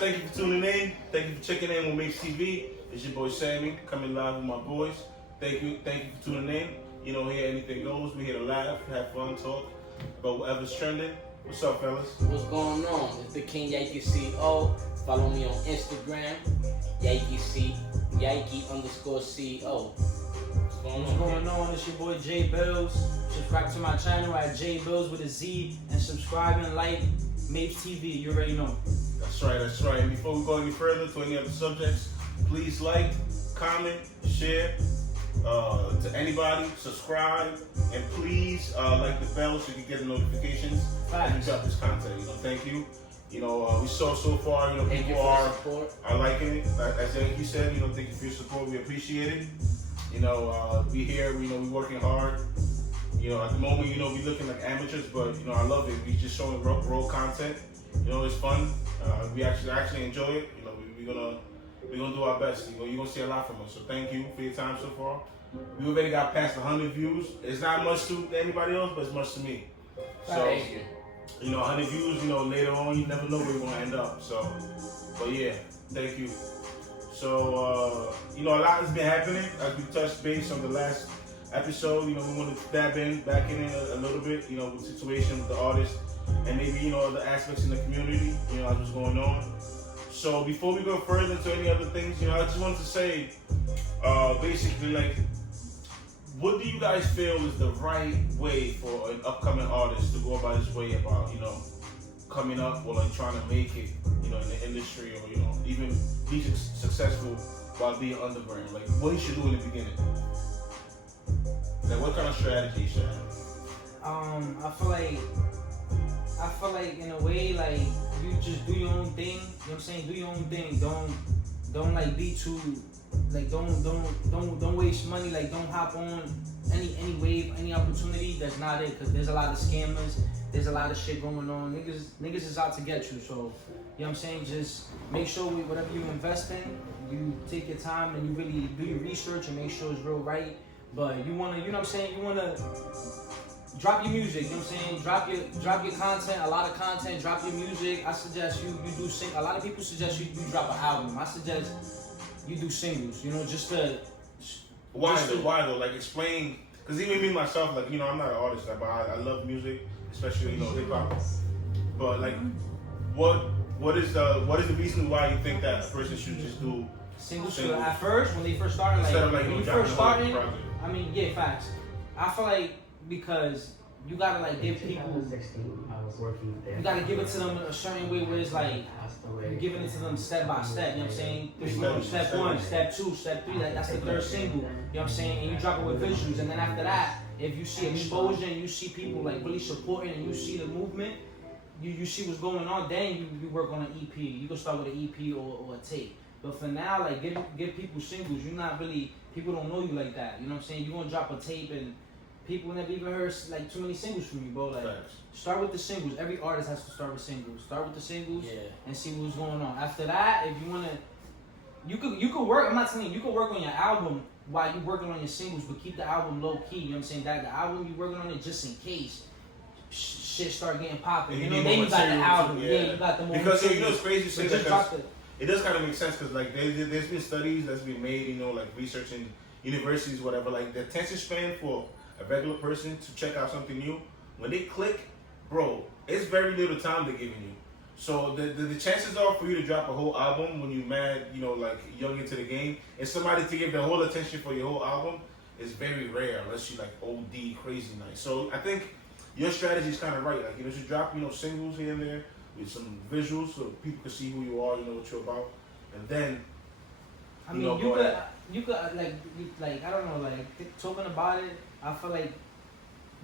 thank you for tuning in. Thank you for checking in with MapesTV. It's your boy Sammy, coming live with my boys. Thank you for tuning in. You know, here anything goes. We're here to laugh, have fun, talk about whatever's trending. What's up, fellas? What's going on? It's the King Yankee CEO. Follow me on Instagram, Yankee_CEO. What's going on? It's your boy J Bills. Subscribe to my channel at J Bills with a Z and subscribe and like MapesTV. You already know. That's right. And before we go any further to any other subjects, please like, comment, share to anybody, subscribe, and please like the bell so you can get the notifications when we drop this content. You know, thank you. You know, we saw so far, you know, people are liking it. As Yankee said, you know, thank you for your support. We appreciate it. You know, we here, we we working hard. You know, at the moment, you know, we looking like amateurs, but you know, I love it. We just showing raw content. You know, it's fun. We actually enjoy it. You know, we're gonna do our best. You know, you're gonna see a lot from us. So thank you for your time so far. We already got past 100 views. It's not much to anybody else, but it's much to me. So, you know, 100 views. You know, later on, you never know where we're gonna end up. So, but yeah, thank you. So, you know, a lot has been happening as we touched base on the last episode. You know, we want to back in a little bit, you know, with the situation with the artists and maybe, you know, the aspects in the community, you know, as what's going on. So before we go further into any other things, you know, I just wanted to say, basically, like, what do you guys feel is the right way for an upcoming artist to go about his way about, you know, coming up or like trying to make it, you know, in the industry or, you know, even be successful while being underground? Like, what he should do in the beginning? Like, what kind of strategy should have? I feel like in a way, like, you just do your own thing. You know what I'm saying? Do your own thing. Don't like be too, like, don't waste money. Like, don't hop on any wave, any opportunity that's not it. Cause there's a lot of scammers. There's a lot of shit going on. Niggas is out to get you. So, you know what I'm saying? Just make sure whatever you invest in, you take your time and you really do your research and make sure it's real right. But you wanna, you know what I'm saying? You wanna drop your music, you know what I'm saying? Drop your content, a lot of content, drop your music. I suggest you do sing. A lot of people suggest you drop an album. I suggest you do singles, you know, just to. Why though? Like, explain, because even me myself, like, you know, I'm not an artist, like, but I love music, especially, you know, hip hop. But like, what is the reason why you think that a person should just do singles? At first, when they first started, like, when you first started, I mean, yeah, facts. I feel like because you gotta like give people, you gotta give it to them a certain way where it's like you're giving it to them step by step. You know what I'm saying? Step 1, step 2, step 3. Like, that's the third single. You know what I'm saying? And you drop it with visuals, and then after that, if you see exposure and you see people like really supporting and you see the movement, you see what's going on, then you work on an EP. You can start with an EP or a tape. But for now, like, give people singles. You're not really, people don't know you like that. You know what I'm saying? You're gonna drop a tape and people never even heard like too many singles from you, bro. Like, start with the singles. Every artist has to start with singles. Start with the singles and see what's going on. After that, if you wanna, you could work. I'm not telling you could work on your album while you working on your singles, but keep the album low key. You know what I'm saying? That the album you working on it just in case shit start getting popular. You know, then you got the album. Yeah, you got the more. Because you know, it's crazy to say that. It does kind of make sense because like there's been studies that's been made, you know, like research in universities, whatever. Like, the attention span for a regular person to check out something new, when they click, bro, it's very little time they're giving you. So the chances are for you to drop a whole album when you're mad, you know, like young into the game, and somebody to give their whole attention for your whole album is very rare unless you like OD crazy nice. So I think your strategy is kind of right. Like, you know, you should drop, you know, singles here and there with some visuals so people can see who you are, you know what you're about, and then I mean, you could like I don't know, like talking about it. I feel like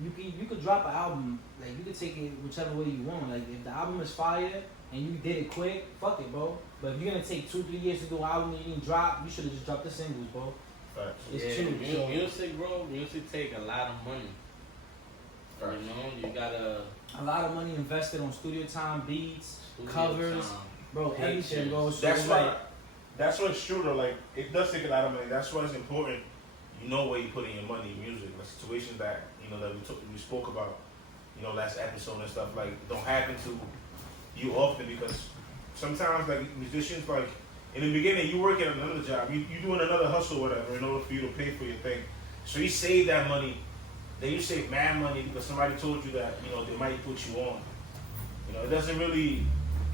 you could drop an album, like you could take it whichever way you want. Like, if the album is fire and you did it quick, fuck it, bro. But if you're gonna take 2-3 years to do an album and you didn't drop, you should have just dropped the singles, bro. It's true. Music, bro. Music take a lot of money. You know, you gotta a lot of money invested on studio time, beats, covers, bro, everything, bro. So that's why it's true though. Like, it does take a lot of money. That's why it's important. You know where you put in your money in music. The situations that, you know, that we spoke about, you know, last episode and stuff, like, don't happen to you often because sometimes like musicians, like in the beginning, you work at another job, you doing another hustle, or whatever, in order for you to pay for your thing. So you save that money. Then you save mad money because somebody told you that they might put you on. It doesn't really.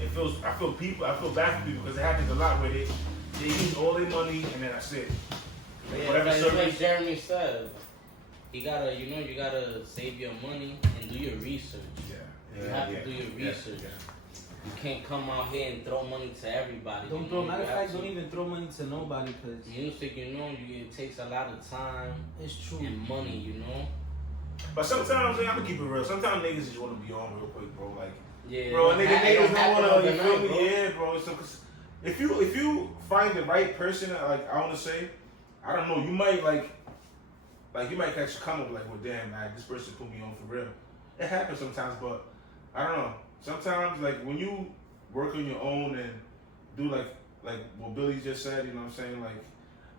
I feel bad for people because it happens a lot where they use all their money and then that's it. Like Jeremy said, you gotta save your money and do your research. You have to do your research. You can't come out here and throw money to everybody. Don't even throw money to nobody because music, it takes a lot of time. It's true. And money, But sometimes, I'm gonna keep it real. Sometimes niggas just wanna be on real quick, bro. Like, yeah, bro, niggas don't wanna. You feel me? Bro. Yeah, bro. So, cause if you find the right person, like I wanna say, I don't know, you might you might catch a comment like, well, damn, man, this person put me on for real. It happens sometimes, but I don't know. Sometimes, like when you work on your own and do like what Billy just said, you know what I'm saying, like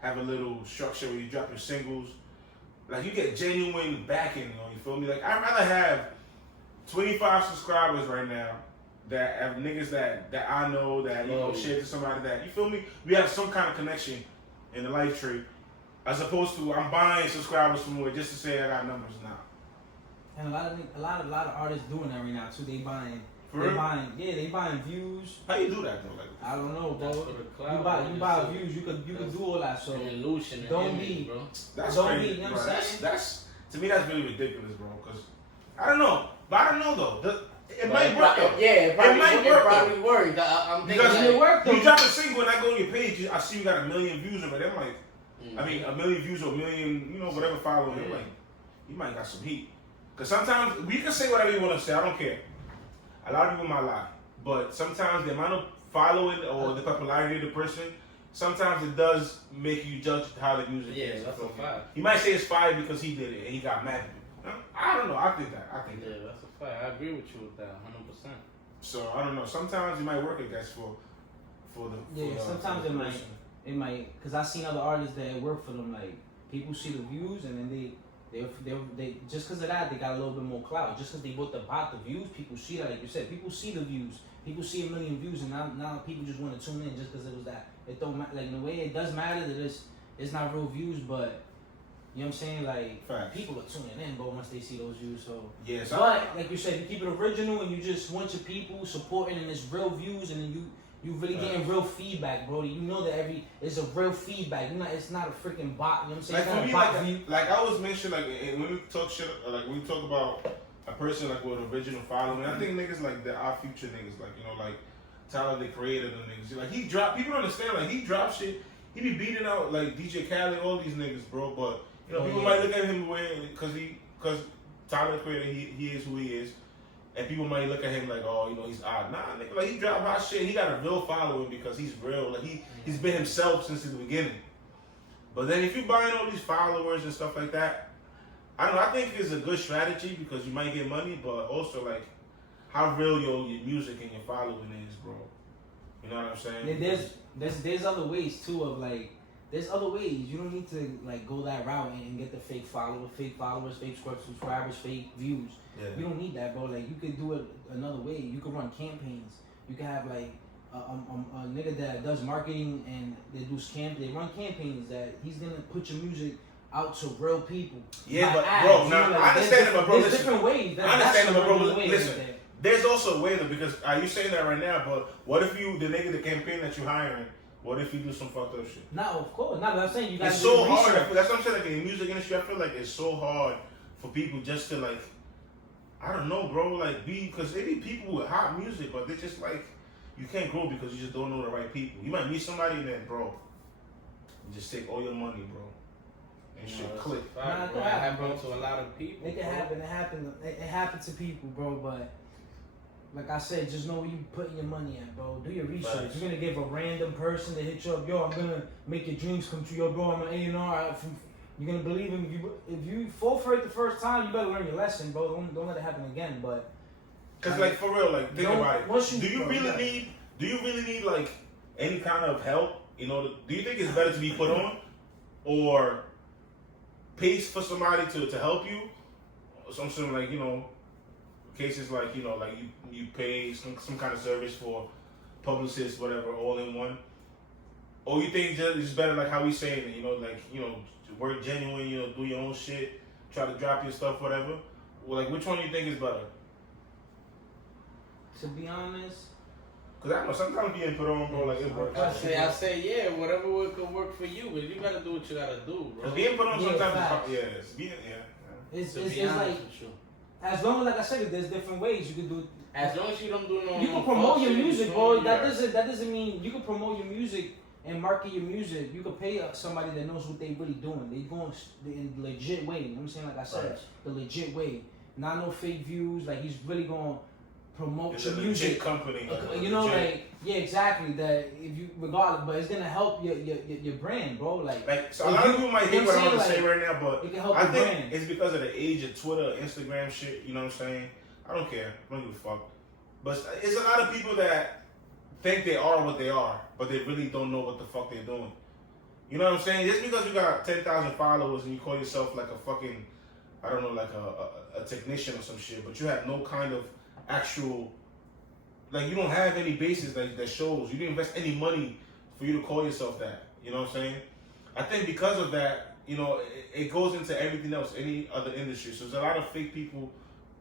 have a little structure where you drop your singles. Like you get genuine backing, you feel me? Like I'd rather have 25 subscribers right now that have niggas that I know that share to somebody that, you feel me? We have some kind of connection in the life tree, as opposed to I'm buying subscribers from where just to say I got numbers now. And a lot of artists doing that right now too. They buying views. How you do that though? Like, I don't know, bro. For the cloud, you buy views. You could do all that. So an illusion. Don't be, bro. That's don't crazy, be. You know bro. what I'm saying? That's to me that's really ridiculous, bro. Cause I don't know, but I don't know though. It might work though. Yeah, it probably work. Work. I'm thinking Because it worked though. You drop a single and I go on your page, I see you got 1 million views of it. I'm like, I mean, 1 million views or 1 million, whatever following. I'm like, you might got some heat. Cause sometimes we can say whatever you want to say. I don't care. A lot of people might lie, but sometimes the amount of following or the popularity of the person, sometimes it does make you judge how the music is. Yeah, that's a fact. You might say it's fire because he did it and he got mad at you. I don't know. I think that. Yeah, that's a fact. I agree with you with that, 100%. So I don't know. Sometimes it might work, I guess, for sometimes it might, because I've seen other artists that work for them. Like people see the views and then they just because of that they got a little bit more clout. Just because they bought the views, people see that. Like you said, people see the views. People see 1 million views, and now people just want to tune in just because it was that. It don't matter. Like in a way, it does matter that it's not real views, but you know what I'm saying? Like facts. People are tuning in, but once they see those views, so yes. But like you said, you keep it original and you just want your people supporting, and it's real views, and then you really getting real feedback, bro. You know that it's a real feedback. It's not a freaking bot. You know what I'm saying? Like it's for me, not a bot view. like I always mention, like when we talk shit, like when we talk about a person like with an original following, I think niggas like our future niggas, like like Tyler the Creator, the niggas. Like he dropped, people don't understand. Like he dropped shit. He be beating out like DJ Khaled, all these niggas, bro. But people might look at him the way because Tyler the Creator, he is who he is. And people might look at him like, oh, he's odd. Nah, nigga, like he dropped hot shit. He got a real following because he's real. Like he's been himself since the beginning. But then if you're buying all these followers and stuff like that, I don't know. I think it's a good strategy because you might get money, but also like how real your music and your following is, bro. You know what I'm saying? And there's other ways too of like. There's other ways. You don't need to like go that route and get the fake followers, fake subscribers, fake views. Yeah. You don't need that, bro. Like you could do it another way. You could run campaigns. You could have like a nigga that does marketing and they run campaigns that he's gonna put your music out to real people. Yeah, but ads, bro, now I understand it, but bro, there's different ways. I understand it, but bro, listen. There's also a way though, because you saying that right now, but what if the nigga, the campaign that you're hiring, what if you do some fucked up shit? No, of course. No, but I'm saying you guys. It's so hard. That's what I'm saying. Like in the music industry, I feel like it's so hard for people just to like, I don't know, bro. Like because they be people with hot music, but they just like, you can't grow because you just don't know the right people. You might meet somebody and then, bro, you just take all your money, bro, and shit click. It happens to a lot of people. It can happen. It happened to people, bro. But like I said, just know where you putting your money at, bro. Do your research. Right. You're gonna give a random person to hit you up, yo, I'm gonna make your dreams come true, yo, bro. I'm an A&R. You're gonna believe him. If you fall for it the first time, you better learn your lesson, bro. Don't let it happen again. But cause like for real, like think about it. Do you really need like any kind of help? Do you think it's better to be put on, or pay for somebody to help you, or something like cases like like you pay some kind of service for publicist, whatever, all in one? Or you think it's better like how he's saying it, you know, like, you know, work genuine, you know, do your own shit, try to drop your stuff, whatever? Well, like, which one do you think is better? To be honest, because I know sometimes being put on, bro, like it works. I say, yeah, whatever could work for you, but you gotta do what you gotta do, bro. Because being put on sometimes, it's like, as long as, like I said, there's different ways you can do it. As long as you don't do no. You can promote your music, bro. That doesn't mean you can promote your music and market your music. You can pay somebody that knows what they really doing. They going in the legit way. You know what I'm saying? Like I said, the legit way. Not no fake views. Like he's really going promote it's your a music. Legit company. You know, like yeah, exactly. That if you regardless, but it's gonna help your brand, bro. Like so a lot of people might hate what I'm gonna say right now, but it can help I think brand. it's because of the age of Twitter, Instagram shit. You know what I'm saying? I don't care. I don't give a fuck. But it's a lot of people that think they are what they are, but they really don't know what the fuck they're doing. You know what I'm saying? Just because you got 10,000 followers and you call yourself like a fucking, I don't know, like a technician or some shit, but you have no kind of actual, like you don't have any basis that shows. You didn't invest any money for you to call yourself that. You know what I'm saying? I think because of that, you know, it goes into everything else, any other industry. So there's a lot of fake people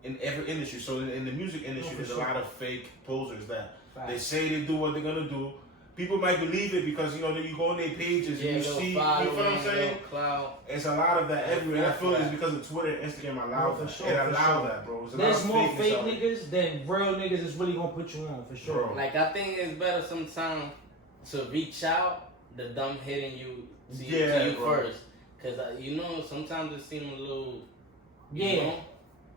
in every industry. So in the music industry, there's a lot of fake posers that they say they do what they're gonna do. People might believe it because, you know, you go on their pages and you see, you know what I'm saying? It's a lot of that everywhere. And I feel it's because of Twitter and Instagram allow that. It allow that, bro. There's more fake niggas than real niggas is really gonna put you on, for sure. Bro. Like, I think it's better sometimes to reach out than them hitting you to you first. Because, you know, sometimes it seems a little, you know?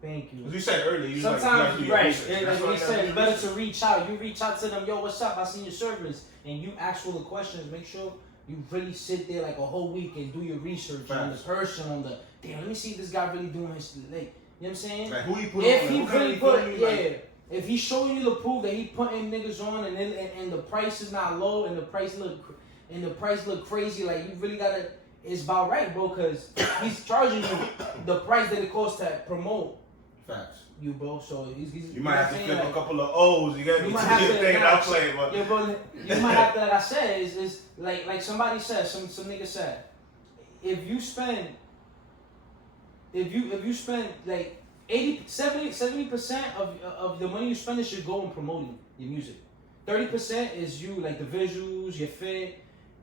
Thank you. As you said earlier, sometimes right. Like we said, it's better to reach out. You reach out to them, yo, what's up? I seen your service, and you ask all the questions. Make sure you really sit there like a whole week and do your research on the person, on the damn. Let me see if this guy really doing his like. You know what I'm saying? Like who he put if on, he like, really put, if he's showing you the proof that he putting niggas on, and the price is not low, and the price look crazy, like you really gotta. It's about right, bro, because he's charging you the price that it costs to promote. Facts. You, bro, so he's you might have to flip a couple of O's. You got to get your thing out play, but yeah, bro. You might have to, like I said, is like somebody said, some nigga said, if you spend like 70% of the money you spend, it should go in promoting your music. 30% is you, like the visuals, your fit,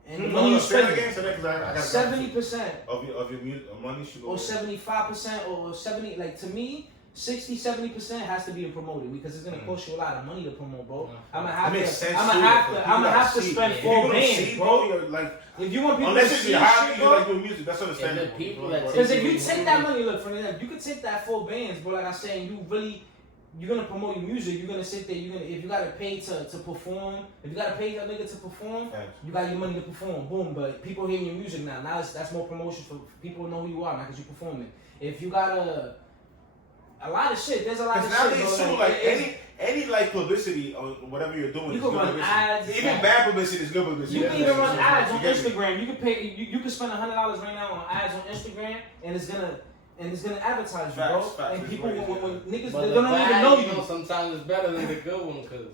and the money you spend. 70% of your music money should go. Or 75% or 70, like to me. 60-70% has to be promoted because it's gonna cost you a lot of money to promote, bro. I'm gonna have to spend 4 bands, bro. Like, if you want people unless to it's see your hobby, shit, you like doing music. That's understandable. Because if you take that money, look, for example, you could take that 4 bands, bro. Like I said, you're gonna promote your music. You're gonna sit there. If you gotta pay to perform, if you gotta pay that nigga to perform, you got your money to perform. Boom. But people hear your music now. Now that's more promotion for people know who you are now because you're performing. If you gotta a lot of shit. There's a lot of shit. Bro, like any like publicity or whatever you're doing. You can run ads. Even bad publicity is good publicity. You can even run ads on Instagram. You can pay. You can spend $100 right now on ads on Instagram, and it's gonna advertise you, bro. And people when niggas they don't even know you. Sometimes it's better than the good one because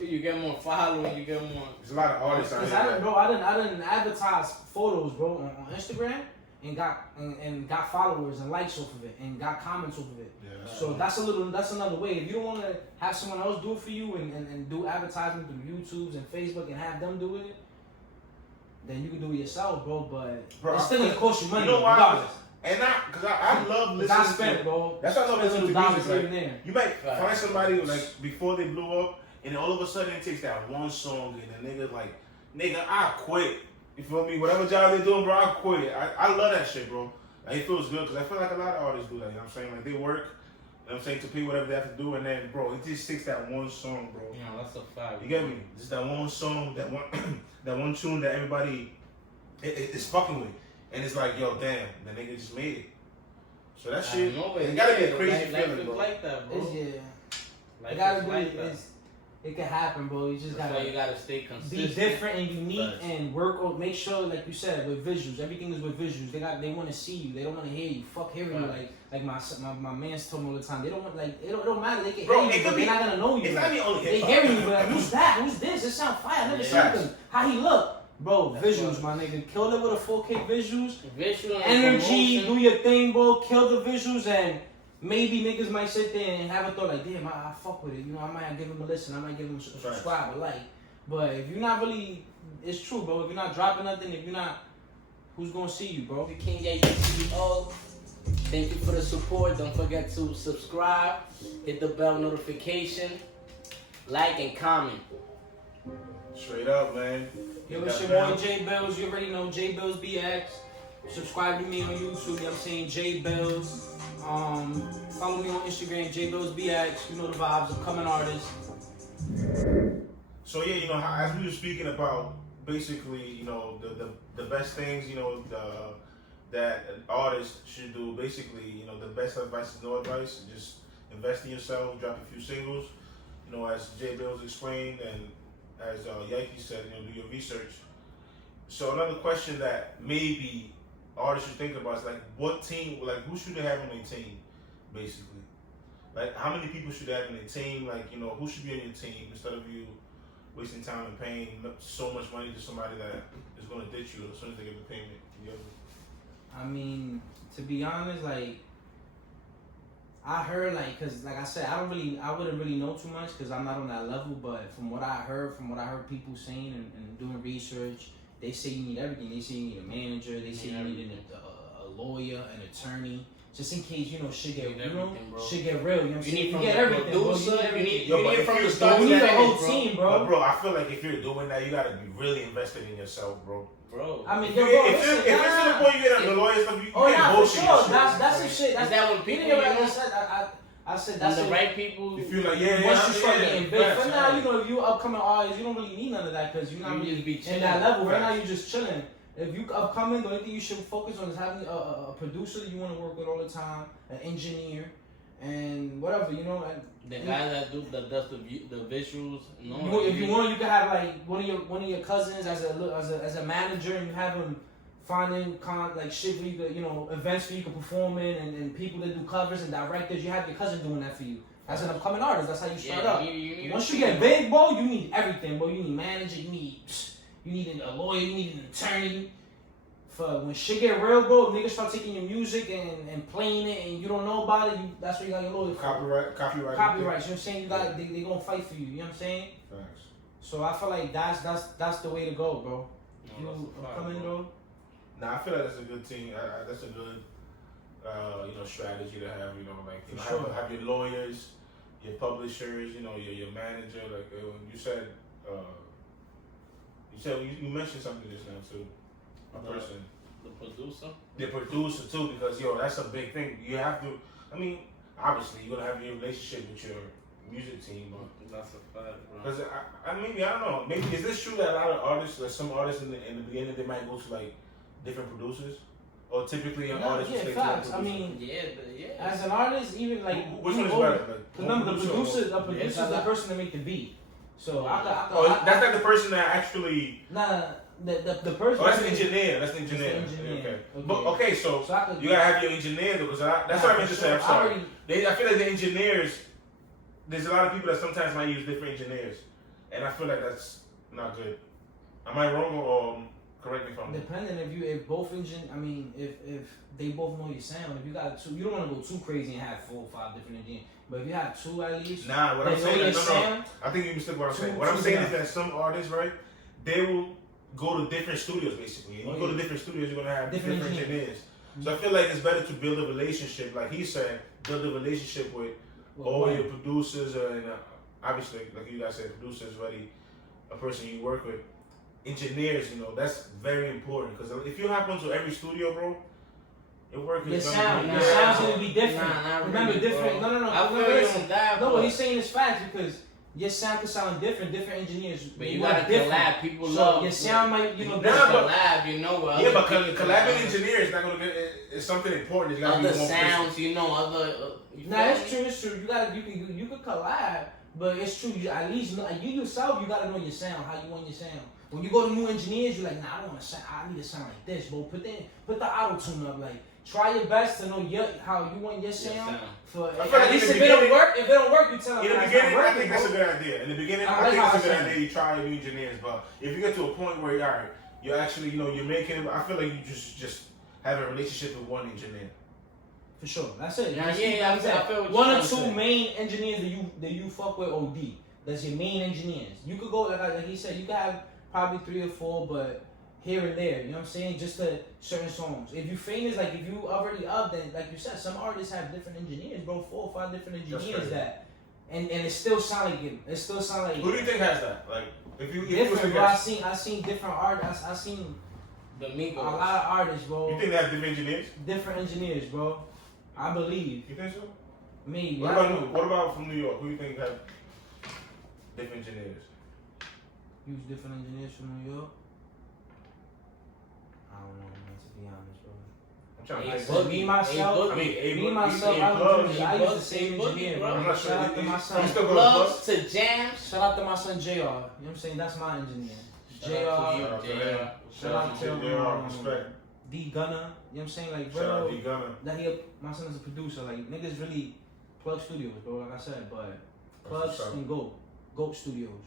you get more following. You get more. There's a lot of artists out here. I didn't advertise photos, bro, on Instagram. And got followers and likes off of it and got comments off of it. Yeah, so that's another way. If you don't want to have someone else do it for you and do advertising through YouTubes and Facebook and have them do it, then you can do it yourself, bro. But it's still gonna cost you money. You know why? And because I love listening. I spent, bro. That's why I love listening to music. Like, you might find somebody like before they blew up, and all of a sudden it takes that one song, and the nigga like, I quit. You feel me? Whatever job they're doing, bro, I quit it. I love that shit, bro. Like, it feels good because I feel like a lot of artists do that. You know what I'm saying? Like, they work, you know what I'm saying, to pay whatever they have to do, and then, bro, it just takes that one song, bro. Yeah, that's a fact. You get me? Just that one song, that one tune that everybody is fucking with. And it's like, yo, damn, the nigga just made it. So that shit, it gotta be a crazy feeling, bro. Like that, bro. It gotta be, it can happen, bro. You just gotta. You gotta stay consistent. Be different and unique and work on. Make sure, like you said, with visuals. Everything is with visuals. They want to see you. They don't want to hear you. Fuck hearing you. Like my man's told me all the time. They don't want it don't matter. They can hear you, but they're not gonna know you. It's not even only they hearing you, but like, who's that? Who's this? It sound fire. I never seen him. How he look? Bro, visuals, my nigga. Kill it with a 4K visuals. Visual energy, do your thing, bro. Kill the visuals, and maybe niggas might sit there and have a thought like, damn, I fuck with it. You know, I might give him a listen. I might give him a subscribe, a like. But if you're not really, it's true, bro. If you're not dropping nothing, if you're not, who's gonna see you, bro? If you can't get CEO, thank you for the support. Don't forget to subscribe, hit the bell notification, like and comment. Straight up, man. Yo, it's your boy J Bills. You already know J Bills BX. Subscribe to me on YouTube. You know what I'm saying? J Bills. Follow me on Instagram, J Bills BX. You know the vibes. Upcoming artist. So yeah, you know, as we were speaking about, basically, you know, the best things, you know, that an artist should do. Basically, you know, the best advice is no advice. Just invest in yourself. Drop a few singles. You know, as J Bills explained, and as Yankee said, you know, do your research. So another question that maybe artists should think about is like, what team, like who should they have on their team, basically? Like, how many people should they have on their team? Like, you know, who should be on your team instead of you wasting time and paying so much money to somebody that is going to ditch you as soon as they get the payment. I mean, to be honest, like, I heard, like, cause like I said, I wouldn't really know too much because I'm not on that level. But from what I heard people saying and doing research, they say you need everything. They say you need a manager. They say you need a lawyer, an attorney, just in case, you know, shit get real. Shit get real. You know what I'm saying? You get everything, bro. You need from the start. You need the whole team, bro. But bro, I feel like if you're doing that, you gotta be really invested in yourself, bro. Bro, I mean, if it's to the point you get the lawyer stuff, you can't bullshit. Sure. That's some shit. Is that when people, I said that's the right people. You feel like once you start getting big. For now, you know, if you upcoming artists, you don't really need none of that because you're not really in that level. Right now, you're just chilling. If you upcoming, the only thing you should focus on is having a producer that you want to work with all the time, an engineer, and whatever, you know. The guy that does the visuals. If you want, you can have like one of your cousins as a manager, and you have him finding like shit where you could, you know, events where you can perform in, and people that do covers and directors. You have your cousin doing that for you. As an upcoming artist, that's how you start up. Once you get big, bro, you need everything, bro. You need manager, you need a lawyer, you need an attorney. For when shit get real, bro, niggas start taking your music and playing it, and you don't know about it. That's where you got your lawyer. Copyright. You know what I'm saying? You got they gonna fight for you. You know what I'm saying? Thanks. So I feel like that's the way to go, bro. You upcoming, bro. Nah, I feel like that's a good team. That's a good, you know, strategy to have. You know, like you know, have your lawyers, your publishers, you know, your manager. Like you said, you mentioned something just now too. The producer too, because yo, that's a big thing. You have to. I mean, obviously, you're gonna have your relationship with your music team, but that's a fact, bro. Because I don't know. Maybe is this true that a lot of artists, like some artists in the beginning, they might go to like different producers, or typically an artist will stay facts. to a I mean, yeah. As an artist, even like which one is better? Like, remember, the producer is the person that make the beat. So that's like the person that actually. The person. Oh, that's the engineer. That's the engineer. Okay. But okay, so you gotta have your engineer because that's what I meant to say. I'm sorry. I feel like the engineers. There's a lot of people that sometimes might use different engineers, and I feel like that's not good. Am I wrong or correct me if I'm wrong? Depending if they both know your sound. If you got two, you don't want to go too crazy and have 4 or 5 different engineers. But if you have 2 at least, what I'm saying is no. I think you mistook what I'm saying. What I'm saying is that some artists, right, they will go to different studios basically. And you go to different studios, you're gonna have different engineers. Mm-hmm. So I feel like it's better to build a relationship, like he said, build a relationship with all your producers, and obviously, like you guys said, producers, buddy, a person you work with, engineers. You know, that's very important because if you happen to every studio, bro, your work is sound's gonna be different. Remember, really, different. Bro. No. I feel you on that. No, what he's saying is facts because Your sound could sound different engineers. But you gotta collab. People love. Your sound might, you know, collab. You know what? Yeah, but collabing engineers not gonna get. It's something important. It's other sounds, you know, other. Nah, it's true. It's true. You could collab, but it's true. You at least know you yourself. You gotta know your sound. How you want your sound. When you go to new engineers, you're like, nah, I don't want to sound. I need to sound like this, bro. Put the auto tune up. Like, try your best to know how you want your sound. For at least if it don't work, you tell them. In the beginning, I think that's a good idea. In the beginning, I think it's a good idea. You try new engineers, but if you get to a point where you're actually, you know, you're making. I feel like you just have a relationship with one engineer. For sure, that's it. I feel one or two main engineers that you fuck with OD. That's your main engineers. You could go like he said, you could have probably 3 or 4, but here and there, you know what I'm saying? Just to certain songs. If you famous, like if you already up, then like you said, some artists have different engineers, bro. 4 or 5 different engineers that, and it still sound like it. It still sound like. Who do you think has that? Like if you different, bro. I seen different artists. I seen the Migos. A lot of artists, bro. You think they have different engineers? Different engineers, bro. I believe. You think so? Me. What about from New York? Who do you think have different engineers? Use different engineers from New York. I don't know, man, to be honest, bro. I'm trying to me myself, I use the same engineer, bro. I'm not sure. Shout out to my son. Plugs to Jams. Shout out to my son JR. You know what I'm saying? That's my engineer. JR. Shout out to respect. D Gunner. You know what I'm saying? Like, bro. Shout out D Gunner. My son is a producer. Like, niggas really Plug Studios, bro. Like I said, but Plugs and Goat Studios.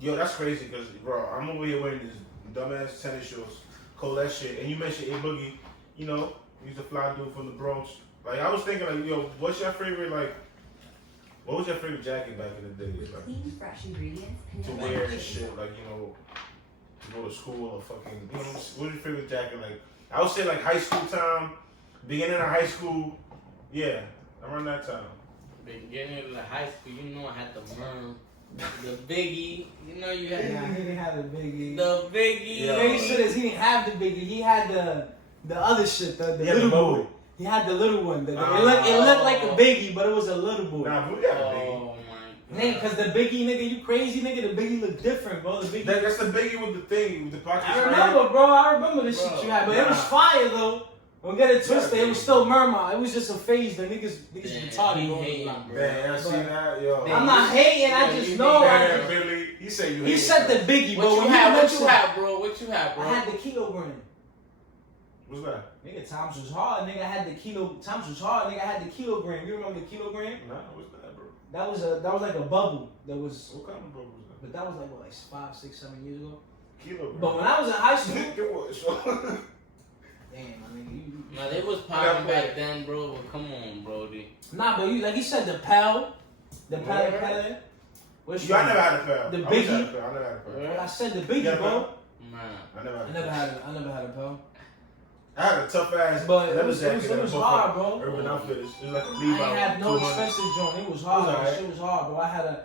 Yo, that's crazy because, bro, I'm over here wearing these dumbass tennis shorts, Colette shit, and you mentioned A Boogie, you know, he's a fly dude from the Bronx. Like, I was thinking, like, yo, what was your favorite jacket back in the day? Like, clean, fresh ingredients. To wear and shit, like, you know, to go to school or fucking, you know, what's your favorite jacket? Like, I would say, like, high school time, beginning of high school, yeah, around that time. Beginning of the high school, you know, I had the Merm. The Biggie, you know you had. Yeah, he didn't have the Biggie. The Biggie. Yeah. The shit is he didn't have the Biggie. He had the other shit, the little boy. He had the little one. It looked like a Biggie, but it was a little boy. Nah, who got a Biggie? Oh my. Nigga, cause the Biggie, nigga, you crazy, nigga. The Biggie look different, bro. The Biggie. That's the Biggie with the thing, with the pocket. I remember, bro. I remember the shit you had, but it was fire though. Don't get it twisted. It was still Murmur. It was just a phase that niggas retarded, bro. Man, I see that, yo. I'm not hating. I just know. Billy, he said you. He said the Biggie, bro. What you have, bro? What you have, bro? I had the kilogram. What's that? Nigga, times was hard. Nigga, I had the times was hard. Nigga, I had the kilogram. You remember the kilogram? Nah, what's that, bro? That was like a bubble. That was. What kind of bubble was that? But that was like what, like 5, 6, 7 years ago. Kilogram. But when I was in high school. Damn, my nigga, Nah, they was popping back then, bro. But come on, Brody. Nah, but like you said, the Pel. I never had a Pel. The Biggie. I never had a Pel. I said the Biggie, bro. Nah. I never had a Pel. I had a tough ass. But it was hard, bro. Urban Outfitters. It was like a I Levi. ain't had no expensive joint. It was hard. That shit was hard, bro. I had a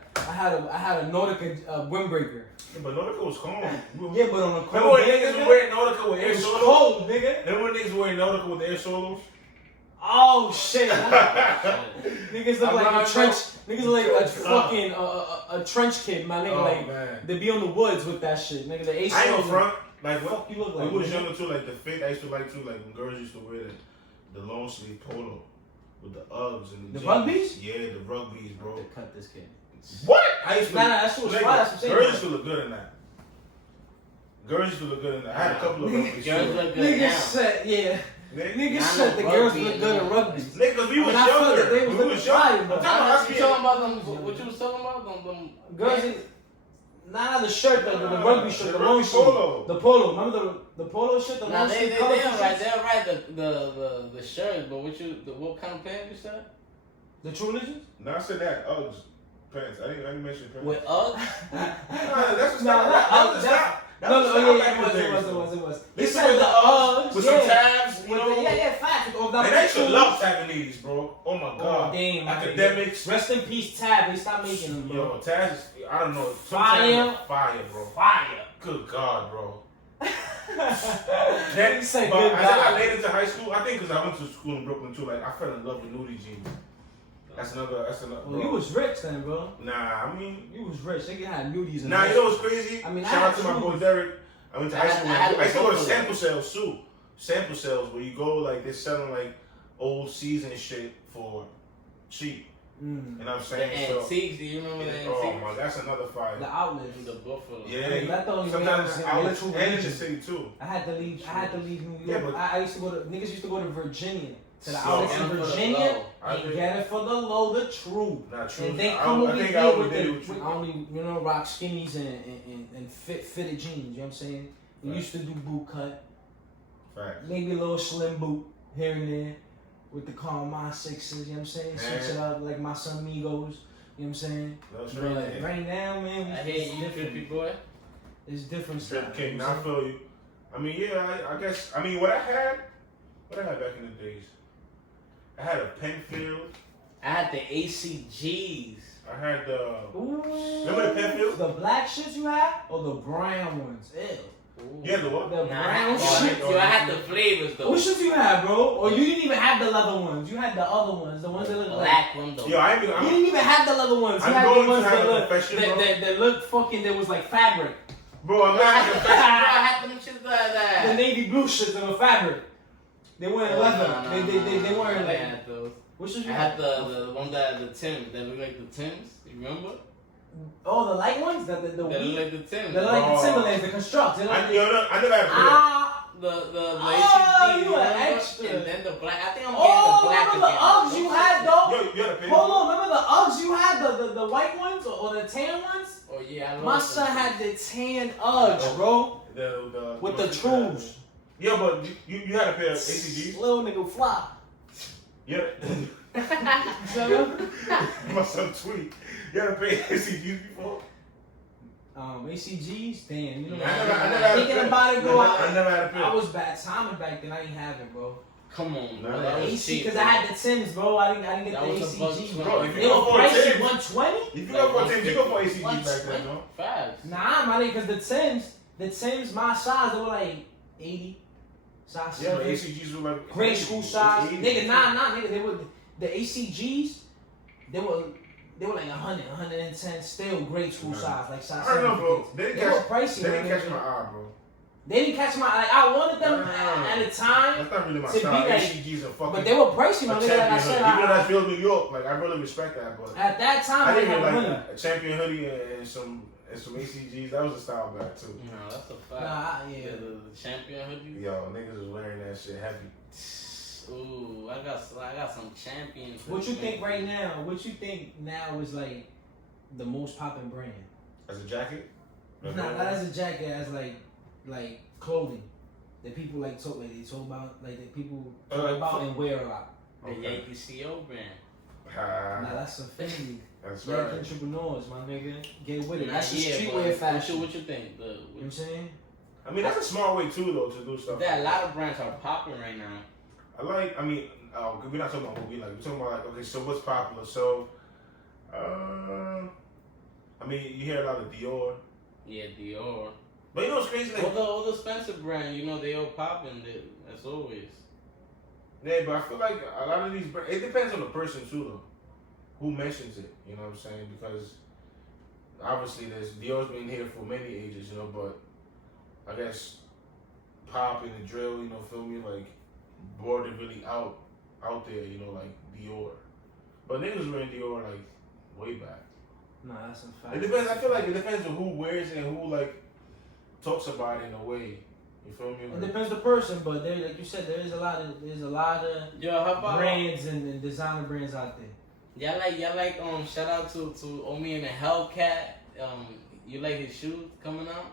Nautica windbreaker. Yeah, but Nautica was cold. Yeah, but on the cold. Remember when niggas were wearing Nautica with air solos? Cold, nigga. Remember when niggas were wearing Nautica with air solos? Oh shit! Niggas look like a trench. Niggas look like a fucking a trench kid, my nigga. Like they be on the woods with that shit, nigga. The ace. I ain't no front. Like what you look like? We was younger too. Like the fit, I used to like too. Like when girls used to wear the long sleeve polo with the Uggs and the rugbies. Yeah, the rugbies, bro. They cut this kid. What? I used to. Nah, that shit was fire. Girls used to look good in that. Girls used to look good in that. I had a couple of rugbies. Girls look good Niggas now. said, yeah. Niggas said the girls look good in rugby. Niggas, we was younger. They was looking fire, bro. You talking about them? What you was talking about? Them girls. Not the shirt, the rugby shirt, the long sleeve, the polo. Remember the polo shirt, the long sleeve color. They're right. The shirt, but what kind of pants you said? The True Religions? No, I said that Uggs pants. I didn't mention pants. With Uggs? It was. They said the Uggs with some tabs. Yeah, facts. And I used to love tabbing these, bro. Oh my god. Oh, damn, Academics. Rest in peace, Tab. They stopped making them, bro. Yo, tabs. I don't know. Fire, bro. Fire. Good God, bro. Then, but as I got late into high school, I think because I went to school in Brooklyn too, like I fell in love with nudie jeans. That's another. Well, you was rich then, bro. Nah, I mean, you was rich. Nigga had nudies. Nah, you know what's crazy? I mean, shout out to my boy Derek. I went to high school. I used to go to sample sales too. Sample sales where you go like they're selling like old season shit for cheap. You know what I'm saying? The antiques, do you remember the antiques? Oh my, that's another fight. The outlets. The Buffalo. Yeah. I mean, that's the only sometimes outlets and in the city too. I had to leave New York. Yeah, but I used to go to, niggas used to go to Virginia. To the outlets in Virginia and get it for the low, the truth. Not true. And they come over here with only, you know, rock skinnies and fitted jeans, you know what I'm saying? We used to do boot cut. Facts. Maybe a little slim boot here and there. With the Carmine sixes, you know what I'm saying? Switch it up like my son Migos, you know what I'm saying? But right now, man, I hear you, trippy boy. It's different stuff. King, I feel you. I mean, yeah, I guess. I mean, what I had back in the days. I had a Penfield. I had the ACGs. I had the. Ooh, remember the Penfield? The black shits you had, or the brown ones? Ew. Yeah, the what? The brown shit. Yo, I had the flavors though. What shit you had, bro? Or you didn't even have the leather ones. You had the other ones, the ones that look black one though. Yo, you didn't even have the leather ones. You had the ones that look fucking. That was like fabric. Bro, I'm not. I had them shits like that. The navy blue shits that were fabric. They weren't leather. They weren't like. I had those. Which was I had the one that the Tims that look like the Tims. You remember? Oh, the light ones? The look like the Tims. They look like the Timberlands, the Construct. I never had a pair. The ACG, you an extra. And then the black. I think I'm getting the black remember the Uggs you had though? Yo, you had a pair? Hold on, remember the Uggs you had? The white ones or the tan ones? Oh yeah, I love my son had the tan Uggs, bro. With the trues. Yeah, but you had a pair of ACGs? Little nigga fly. Yeah. My son tweet. You had a pair of ACGs before? ACGs? Damn, you know. I never had thinking about it, bro. I never had a pair. I was bad timing back then. I didn't have it, bro. Come on, bro. That was cheap because I had the Tims, bro. I didn't get the ACGs, bro. They were pricey, 120. If you go for Tims, you go for ACGs back then, no? Fast. Nah, my nigga, because the Tims, my size, they were like 80. Size 7. Yeah, but ACGs were like grade school size. Nigga, nah, nigga. They were the ACGs. They were like 100, 110, still grade school size, like size 7. I don't know, bro. They were pricey. They didn't catch my eye, bro. They didn't catch my like I wanted them at the time. That's not really my to style. Be like, ACGs are fucking. But they were pricey, my nigga. Like I said, even though that's built New York, like I really respect that. But at that time, I didn't even like a champion hoodie and some ACGs. That was a style back too. No, that's a fact. Nah, yeah. The champion hoodie. Yo, niggas was wearing that shit heavy. Ooh, I got some champions. What you think right now? What you think now is like the most popping brand? As a jacket? Nah, not as a jacket, as like clothing that people like talk about, like that people talk about and wear a lot. The Yankee CO brand. Nah, that's a thing. That's Yankee right. entrepreneurs, my nigga. Get with it. That's yeah, streetwear fashion. What you think? You know what I'm saying? I mean, that's a smart way too, though, to do stuff. A lot of brands are popping right now. I mean, we're not talking about what we like. We're talking about like, okay, so what's popular? So, I mean, you hear a lot of Dior. Yeah, Dior. But you know what's crazy? Like, all the expensive brands, you know, they all popping. As always. Yeah, but I feel like a lot of these brands, it depends on the person too, though. Who mentions it? You know what I'm saying? Because obviously, Dior's been here for many ages, you know. But I guess pop and the drill, you know, feel me, like brought it really out there, you know, like Dior. But niggas wearing Dior like way back. Nah, that's a fact. It depends. I feel like it depends on who wears it and who like talks about it in a way. You feel me? It depends the person, but there, like you said, there's a lot of Yo, how about brands and designer brands out there. Y'all like shout out to Omi and the Hellcat. You like his shoes coming out?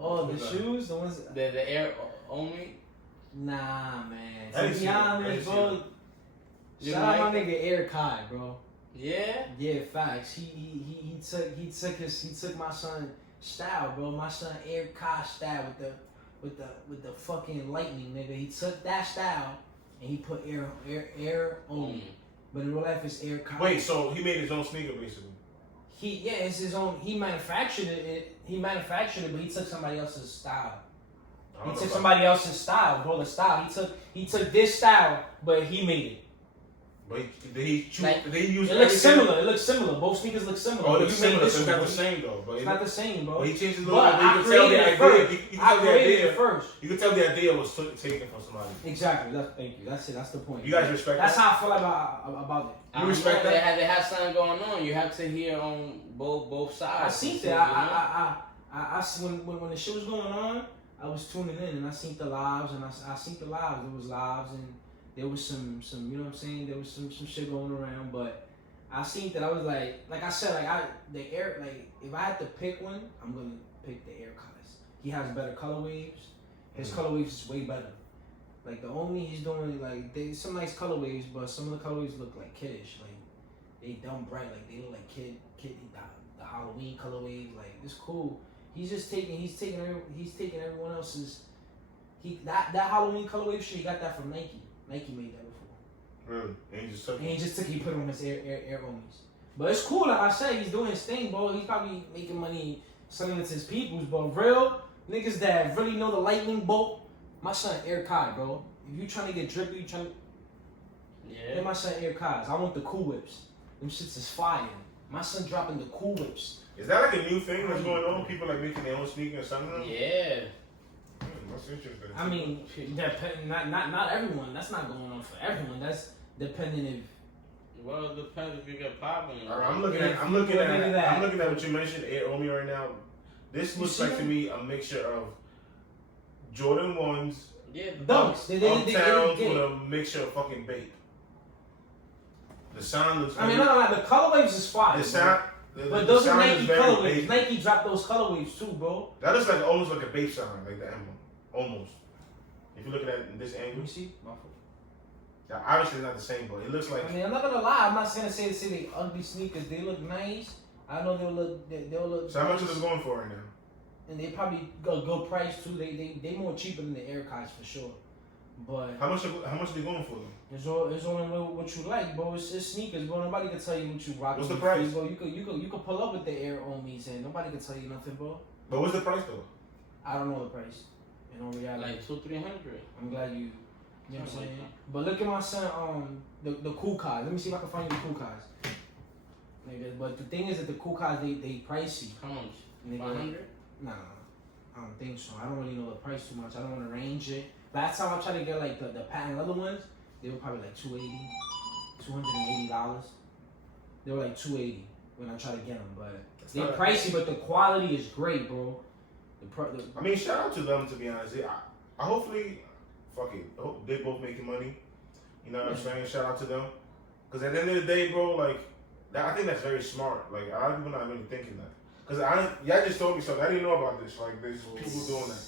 Oh, the shoes, the ones the Air Omi. Nah, man. To be honest, bro. You Shout out my nigga Air Kai, bro. Yeah. Yeah, facts. He took my son style, bro. My son Air Kai style with the fucking lightning, nigga. He took that style and he put air on. But in real life, it's Air Kai. Wait, so he made his own sneaker basically? It's his own. He manufactured it. But he took somebody else's style. He took somebody else's style, bro. The style. He took this style, but he made it. But did he use? It looks similar. It looks similar. Both sneakers look similar. Oh, it looks similar. It's not the same though. But it's not the same, bro. But he changed it a little bit. You can tell the idea. I created it first. You can tell the idea was taken from somebody. Exactly. Thank you. That's it. That's the point. You guys respect That's that? how I feel about it. You respect that? They have something going on. You have to hear on both sides. I seen that. I when the shit was going on, I was tuning in and I seen the lives and I seen the lives. There was lives and there was some you know what I'm saying. There was some shit going around, but I seen that. I was like I said, if I had to pick one, I'm gonna pick the Air Colors. He has better color waves. His color waves is way better. Like the only he's doing some nice color waves, but some of the color waves look like kiddish. Like they dumb bright. Like they look like kid the Halloween color waves. Like it's cool. He's taking everyone else's. That Halloween color wave shit. He got that from Nike. Nike made that before. Really? And he just took He put it on his Air Omis. But it's cool. Like I said, he's doing his thing, bro. He's probably making money selling it to his peoples. But real niggas that really know the lightning bolt, my son Air Kai, bro. If you trying to get drippy, get my son Air Kai's. I want the Cool Whips. Them shits is fire. My son dropping the Cool Whips. Is that like a new thing that's going on? People like making their own sneakers and selling them? Yeah. That's interesting. I mean, not everyone. That's not going on for everyone. That's depending if. Well, it depends if you get popping. I'm looking at what you mentioned, Air Omi right now. This looks like to me a mixture of Jordan 1s, dunks, Uptowns with a mixture of fucking Bape. The sound looks. I mean, no. The colorways is fire. The sound. But those are Nike colorways. Nike dropped those colorways too, bro. That looks like almost like a Bape sound, like the emblem. Almost. If you look at it in this angle. Let me see. Yeah, obviously not the same, but it looks like. I mean, I'm not gonna lie. I'm not gonna say they ugly sneakers. They look nice. I know they'll look. So how much is this going for right now? And they probably go good price too. They more cheaper than the Air Kai's for sure. But how much are they going for them? It's only what you like, bro. It's sneakers, bro. Nobody can tell you what you rock. What's the price? Bro, you could pull up with the Air Omis and nobody can tell you nothing, bro. But what's the price though? I don't know the price. In all reality, like $200-300. I'm glad you. You know what I'm saying? But look at my son, the Cool Kais. Let me see if I can find you the Cool Kais. Nigga, but the thing is that the Cool Kais, they pricey. How much? Nigga, 500? Nah, I don't think so. I don't really know the price too much. I don't want to range it. Last time I tried to get like the patent leather ones, they were probably like $280. They were like $280 when I tried to get them, but they're pricey. But the quality is great, bro. I mean, shout out to them, to be honest. I hopefully, fuck it. I hope they both making money. You know what I'm saying? Shout out to them. Because at the end of the day, bro, like, I think that's very smart. Like, a lot of people not really thinking that. Because y'all just told me something. I didn't know about this. Like, there's people doing that.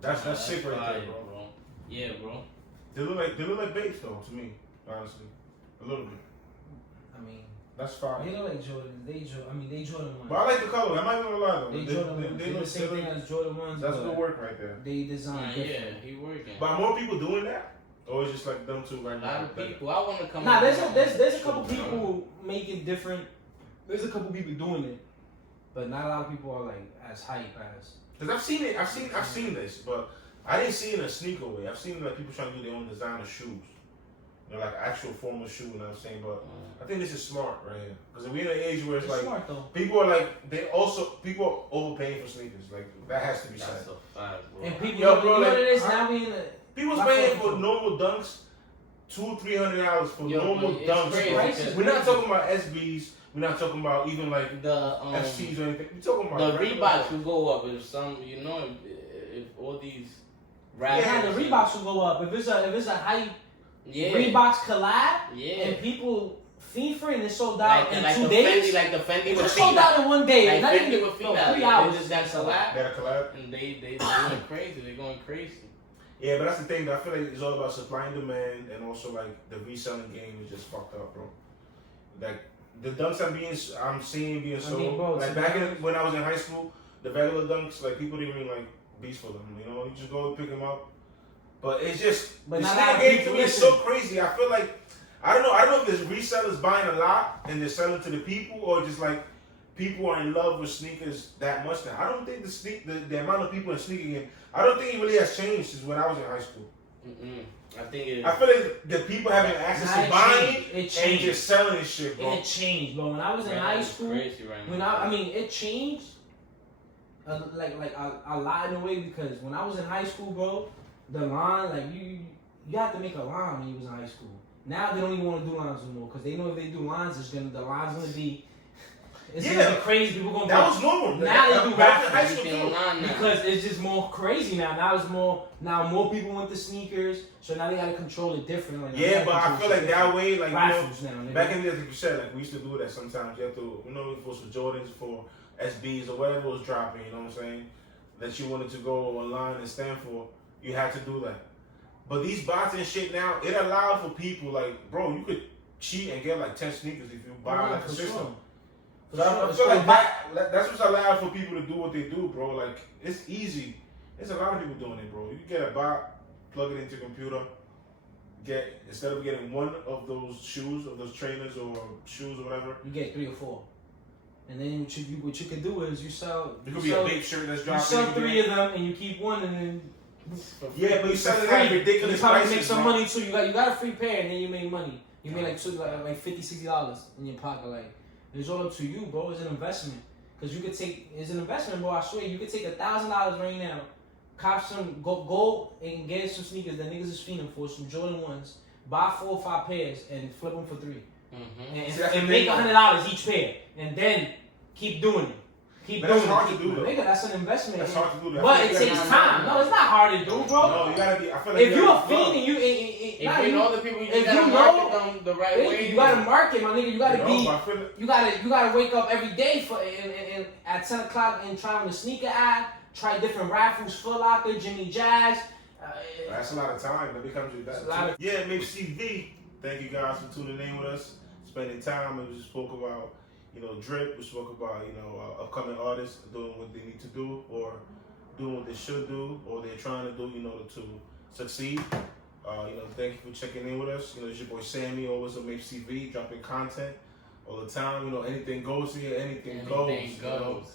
That's sick right there, bro. Yeah, bro. They look like Bapes, though, to me, honestly. A little bit. I mean, that's fine. They look like Jordan. They Jordan 1. But I like the color. I'm not even gonna lie though. They look the same thing as Jordan 1s. That's good work right there. They designed different. Yeah, he working. But are more people doing that? Or is it just like them two right now? A lot of people. I want to come. Nah, there's a couple people making different. There's a couple people doing it, but not a lot of people are like as hype as. Because I've seen it. I've seen this, but I didn't see it in a sneaker way. I've seen like people trying to do their own designer shoes. You know, like actual formal shoe, you know what I'm saying? But I think this is smart right here. Because we're in an age where it's like, smart, though. people are overpaying for sneakers. Like, that has to be said. That's a fact, bro. And people, Yo, you bro, know like, what it is? Now we in a... People's paying for normal dunks $200-300 for normal dunks. Crazy. We're not talking about SBs. We're not talking about even like the FCs or anything. We're talking about the Reeboks will go up if some, you know, if all these rappers. Yeah, the Reeboks will go up if it's a hype. Yeah. Reeboks collab. Yeah. And people fiend for it and it sold out in 2 days. Like the Fendi it with sold out in 1 day. Like Not Fendi even with Fila. 3 hours. They just got collab. They got a collab. And they going crazy. They're going crazy. Yeah, but that's the thing. I feel like it's all about supply and demand, and also like the reselling game is just fucked up, bro. Like the dunks I'm seeing being sold. I mean, bro, like back when I was in high school, the regular dunks, like people didn't even like beast for them. You know, you just go and pick them up. But it's just the sneaker game to me is so crazy. I feel like I don't know if there's resellers buying a lot and they're selling to the people, or just like people are in love with sneakers that much now. I don't think the amount of people in sneaker game, I don't think it really has changed since when I was in high school. I think I feel like the people having access to buying and just selling this shit, bro. It changed, bro. When I was in high school, it changed. Like a lot in a way, because when I was in high school, bro, the line, like you have to make a line when you was in high school. Now they don't even want to do lines anymore, because they know if they do lines, the line's gonna be. It's gonna be crazy. People gonna. That was normal. Now they do raffles because because it's just more crazy now. Now more people want the sneakers, so now they gotta control it different. Like, yeah, but I feel like that way, like raffles now. Back in the day, like you said, like we used to do that sometimes. You have to, for Jordans, for SBs or whatever was dropping. You know what I'm saying? That you wanted to go online and stand for, you had to do that. But these bots and shit now, it allowed for people like, bro, you could cheat and get like 10 sneakers if you buy like a system. Sure. So I feel like that's what's allowed for people to do what they do, bro. Like, it's easy. There's a lot of people doing it, bro. You can get a bot, plug it into your computer, instead of getting one of those shoes, of those trainers or shoes or whatever, you get 3 or 4. And then what you can do is you sell. It could be a big shirt that's dropping. You sell 3 of them and you keep one, and then. Yeah, but you sell it at ridiculous you probably prices. make some money too. You got a free pair, and then you make money. You made like $50-$60 in your pocket. Like, it's all up to you, bro. It's an investment. Cause you could take, it's an investment, bro. I swear, you could take $1,000 right now, cop some, go and get some sneakers that niggas is fiending for, some Jordan 1s, buy 4 or 5 pairs and flip them for 3, and make $100 each pair, and then keep doing it. That's hard to do, though. Nigga, that's an investment. That's hard to do. But it takes time. No, it's not hard to do, bro. No, you gotta be. I feel like if you're a fiend and if you know the people, you gotta market them the right way. You gotta market, my nigga. You gotta be. You gotta wake up every day and at 10 o'clock and try on the sneaker ad. Try different raffles, Foot Locker, Jimmy Jazz. That's a lot of time. That becomes your best. Yeah, MapesTV. Thank you guys for tuning in with us, spending time. And we just spoke about, drip. We spoke about, upcoming artists doing what they need to do, or doing what they should do, or they're trying to do, to succeed. Thank you for checking in with us. It's your boy Sammy, always on MapesTV, dropping content all the time. Anything goes here, anything goes.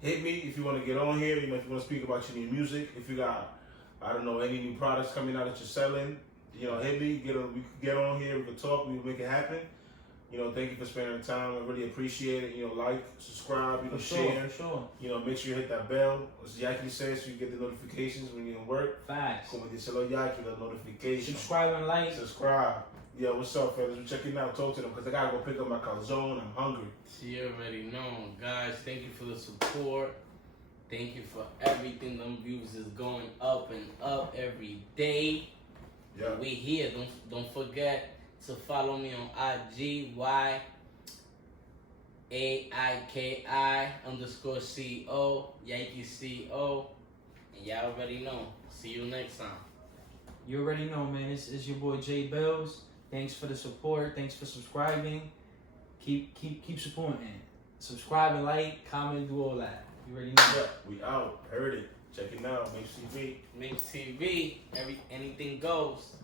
Hit me if you want to get on here. If you want to speak about your new music. If you got, any new products coming out that you're selling, hit me. Get on here. We can talk. We can make it happen. Thank you for spending the time. I really appreciate it. Like, subscribe, share. For sure. Make sure you hit that bell, as Yaki says, so you get the notifications when you're in work. Facts. Como dice lo Yaki, the notification. Subscribe and like. Subscribe. Yeah, what's up, fellas? We're checking out. Talk to them, because I got to go pick up my calzone. I'm hungry. You already know. Guys, thank you for the support. Thank you for everything. Them views is going up and up every day. Yeah. We here. Don't forget to follow me on IG, YAIKI_CO, Yankee CO. And y'all already know. See you next time. You already know, man. It's your boy J Bills. Thanks for the support. Thanks for subscribing. Keep supporting. Subscribe and like, comment, do all that. You already know. Yeah, we out. Heard it. Check it out. MapesTV. MapesTV. Anything goes.